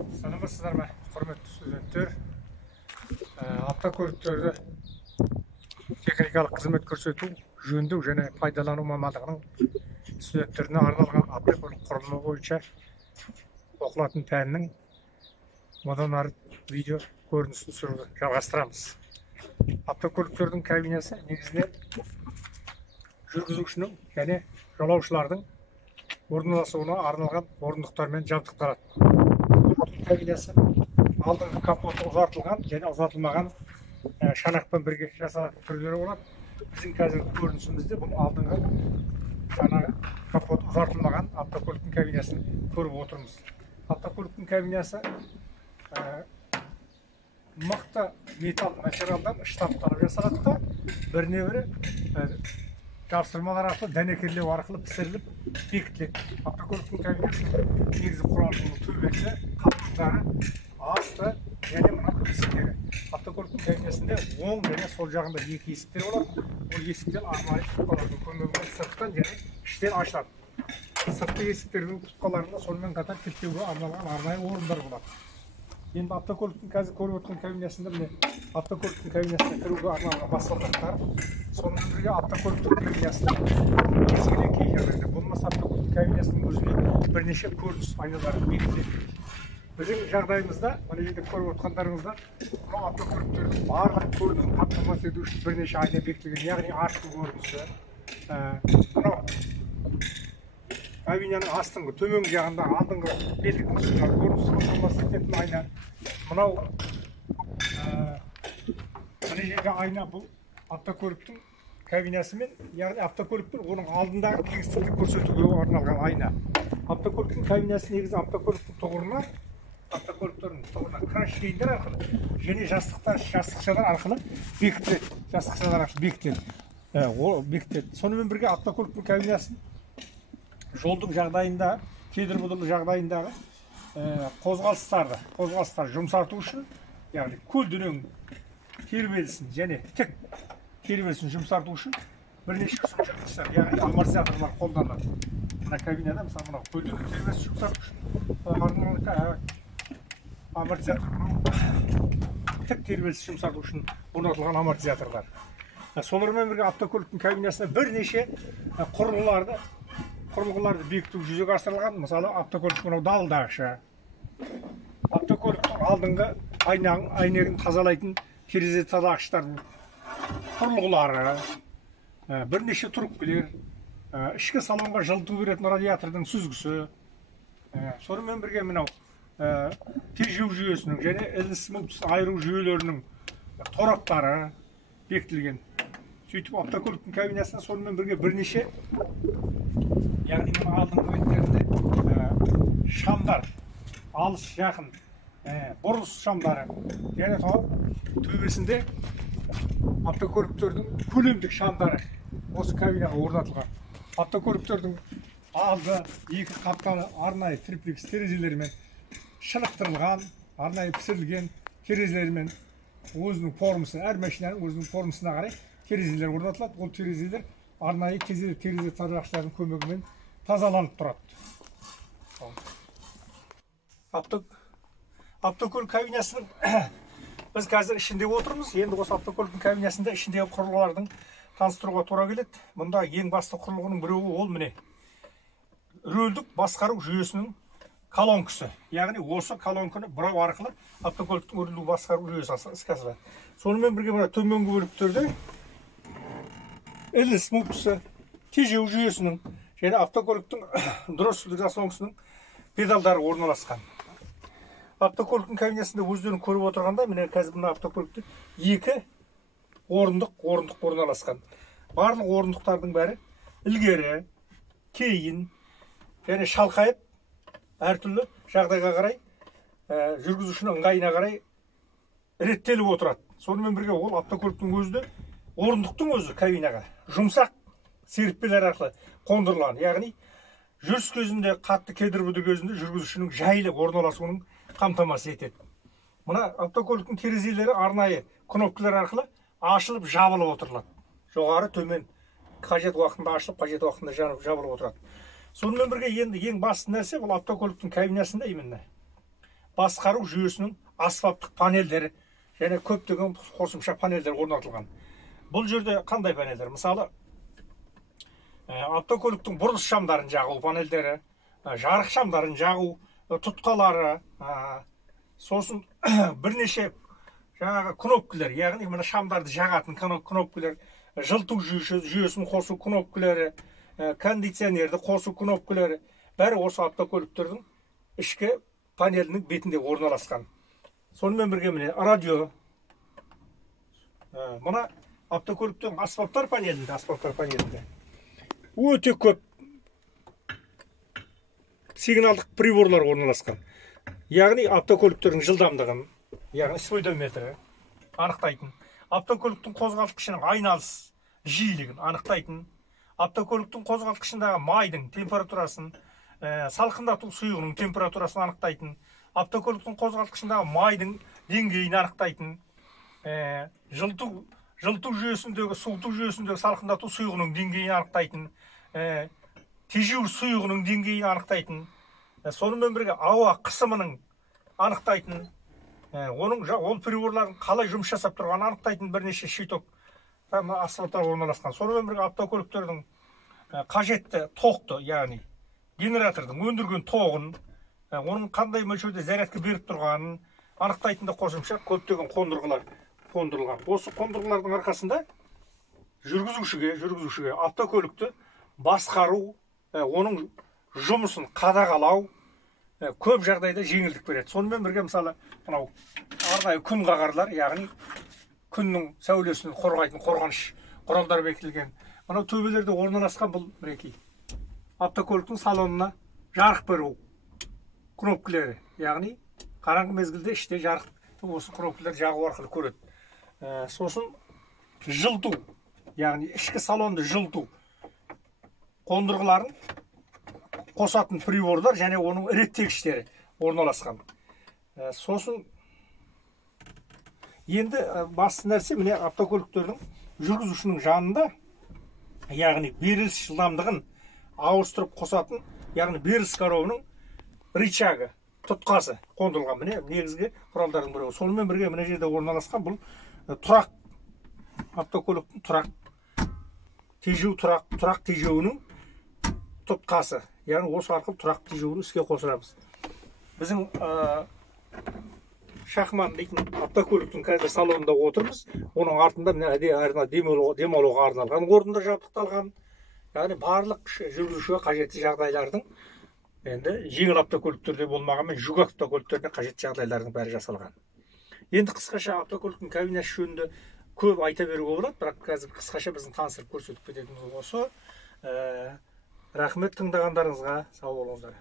Саламатсыздар ма, құрметті студенттер? Автокөліктерді техникалық қызмет көрсету, жөндеу және пайдалану мамандығының студенттеріне арналған автокөлік құрылымы бойынша оқылатын пәннің одан ары видео көрінісін түсіруді жалғастырамыз. Автокөліктердің кабинасы негізінен жүргізушінің және жолаушылардың орналасуына арналған орындықтармен жабдықталады. Кабинасы алдыңғы капоты ұзартылған және ұзартылмаған шанақпен бірге жасалатын түрлері болады. Біздің қазіргі көрінісімізде бұл алдыңғы жаңағы капоты ұзартылмаған автокөліктің кабинасын көріп отырмыз. Автокөліктің кабинасы мықты металл материалдан штампталып жасалады да, біріне бірі жапсырмалар арқылы дәнекерлеу арқылы пісіріліп бекітіледі. Автокөліктің кабинасының негізгі құралының төбесі, қабырғалары, асты және мына есіктері. Автокөліктің кабинасында оң және сол жағында екі есіктер болады. Ол есіктер арнайы тұтқалардың көмегімен сырттан және іштен ашылады. Сыртқы есіктердің тұтқаларында сонымен қатар кілттеуге арналған арнайы орындар болады. Енді автокөліктің қазір көріп отырған кабинасында міне автокөліктің кабинасына кіруге арналған баспалдақтар, сонымен бірге автокөліктің кабинасында кез келген кей жағдайда болмаса автокөліктің кабинасының өзінде бірнеше көрініс айналары бекітіледі. Біздің жағдайымызда мына жерде көріп отырғандарыңыздар мына автокөліктердің барлық көрінісін қамтамасыз ету үшін бірнеше айна бекітілген, яғни артқы көрінісі, мынау кабинаның астыңғы төменгі жағында алдыңғы белдіктің үстінде көрінісі қамтамасыз ететін айна. Мынау мына жерде айна бұл автокөліктің кабинасымен, яғни автокөлікпен оның алдындағы кеңістікті көрсетуге арналған айна. Автокөліктің кабинасы негізі автокөліктің тұғырына, автокөліктердің тұғырына краш-шлейндер арқылы және жастықшалар арқылы бекітіледі. Жастықшалар арқылы бекітіледі. Сонымен бірге автокөліктің кабинасын жолдың жағдайында, кедергі жағдайындағы қозғалыстарды жұмсарту үшін, яғни көлденең тербелісін және тік тербелісін жұмсарту үшін бірнеше жұмсартқыштар, яғни амортизаторлар қолданылады. Мына кабинада мысалы мынау көлденең тербелісін жұмсарту үшін амортизатор, тік тербелісін жұмсарту үшін орнатылған амортизаторлар. Солармен бірге автокөліктің кабинасына бірнеше құрылғыларды бекіту жүзеге асырылған. Мысалы автокөлік мынау дабылдағышы, автокөліктің алдыңғы айнегін тазалайтын терезе тазалағыштардың құрылғылары, бірнеше трубкілер, ішкі салонға жылыту беретін радиатордың сүзгісі, сонымен бірге мынау тежеу жүйесінің және іліс-мүлтіс айыру жүйелерінің тораптары бекітілген. Сөйтіп автокөліктің кабинасына сонымен бірге бірнеше, яғни мына алдыңғы беттерінде шамдар, алыс жақын, бұрылыс шамдары және төбесінде автокөліктердің көлемдік шамдары осы кабинаға орнатылған. Автокөліктердің алды екі қапталы арнайы триплекс терезелермен шынықтырылған, арнайы пісірілген терезелермен өзінің формасы, әр машинаның өзінің формасына қарай терезелер орнатылады. Ол терезелер арнайы терезе тазалағыштардың көмегімен тазаланып тұрады. Автокөлік кабинасының біз қазір ішінде отырмыз. Енді осы автокөліктің кабинасында ішіндегі құрылғылардың таныстыруға тура келеді. Мұнда ең басты құрылғының біреуі ол міне рөлдік басқару жүйесінің колонкасы. Яғни осы колонканы бұрау арқылы автокөліктің рөлдік басқару жүйесі іске асырады. Сонымен бірге мына төменгі бөліктерде іліс-мүлтісі, тежеу жүйесінің және автокөліктің дұрыстық жасауысының педалдары орналасқан. Автокөліктің кабинасында өздерің көріп отырғанда, міне қазір мына автокөлікте екі орындық орналасқан. Барлық орындықтардың бәрі ілгері, кейін және шалқайып әртүрлі жағдайға қарай, жүргізушінің ыңғайына қарай реттеліп отырады. Сонымен бірге ол автокөліктің өзі, орындықтың өзі кабинаға жұмсақ серіппелер арқылы қондырылған. Яғни жүріс кезінде, қатты кедергі кезінде жүргізушінің жайлы орналасуының қамтамасыз етеді. Мына автокөліктің терезелері арнайы кнопкалар арқылы ашылып жабылып отырылады. Жоғары төмен қажет уақытында ашылып, қажет уақытында жабылып отырады. Сонымен бірге енді ең басты нәрсе бұл автокөліктің кабинасында именно басқару жүйесінің аспаптық панельдері және көптеген қосымша панельдер орнатылған. Бұл жерде қандай панельдер? Мысалы, автокөліктің бұрылыс шамдарын жағу панельдері, жарық шамдарын жағу, тұтқалары, сосын бірнеше жаңағы кнопкілер, яғни мына шамдарды жағатын кнопкілер, жылту жүйесін қосу кнопкілері, кондиционерді қосу кнопкілері, бәрі осы автокөліктердің ішкі панелінің бетінде орналасқан. Сонымен бірге міне радио. Мына автокөліктің аспаптар панелінде өте көп сигналдық приборлар орналасқан. Яғни автокөліктердің жылдамдығын, яғни спидометрі анықтайтын, автокөліктің қозғалтқышының айналыс жиілігін анықтайтын, автокөліктің қозғалтқышындағы майдың температурасын, салқындату сұйығының температурасын анықтайтын, автокөліктің қозғалтқышындағы майдың деңгейін анықтайтын, жылыту жүйесіндегі, суыту жүйесіндегі салқындату сұйығының деңгейін анықтайтын, тежеу сұйығының деңгейін анықтайтын, сонымен бірге ауа қысымының анықтайтын, ол приборлардың қалай жұмыс жасап тұрғанын анықтайтын бірнеше щиток аспаптар орналасқан. Сонымен бірге автокөліктердің қажетті тоқты, яғни генератордың өндірген тоғын, оның қандай мөлшерде зарядка беріп тұрғанын анықтайтын да қосымша көптеген қондырғылар қондырылған. Осы қондырғылардың арқасында жүргізушіге автокөлікті басқару, оның жұмысын қадағалау көп жағдайда жеңілдік береді. Сонымен бірге мысалы мынау арнайы күн қағарлар, яғни күннің сәулесінен қорғайтын қорғаныш құралдар бекітілген. Мынау төбелерде орналасқан бұл мінекей автокөліктің салонына жарық беру кнопкілері, яғни қараңғы мезгілде іште жарық осы кнопкілер жағу арқылы көреді. Сосын жылыту, яғни ішкі салонды жылыту қондырғыларын қосатын приборлар және оның реттегіштері орналасқан. Сосын енді басты нәрсе міне автокөліктердің жүргізушінің жанында, яғни беріліс жылдамдығын ауыстырып қосатын, яғни беріліс коробының рычагы, тұтқасы қондырылған. Міне негізгі құралдардың бірі. Сонымен бірге мына жерде орналасқан бұл тұрақ, автокөліктің тұрақ тежеуінің тұтқасы. Яғни осы арқылы тұрақ тежеуін іске қосырамыз. Біздің шахман дейтін автокөліктің қазір салонында отырмыз. Оның артында демалуға арналған орында жабдықталған. Яғни барлық жүргізушіге қажетті жағдайлардың, енді жеңіл автокөліктерде болмағанмен жүк автокөліктеріне қажетті жағдайлардың бәрі жасалған. Енді қысқаша автокөліктің кабинасы жөнінде көп айта беруге болады, бірақ қазір қысқаша біздің таныстырып көрсетіп кететініміз осы. Рахмет тыңдағандарыңызға, сау болыңыздар.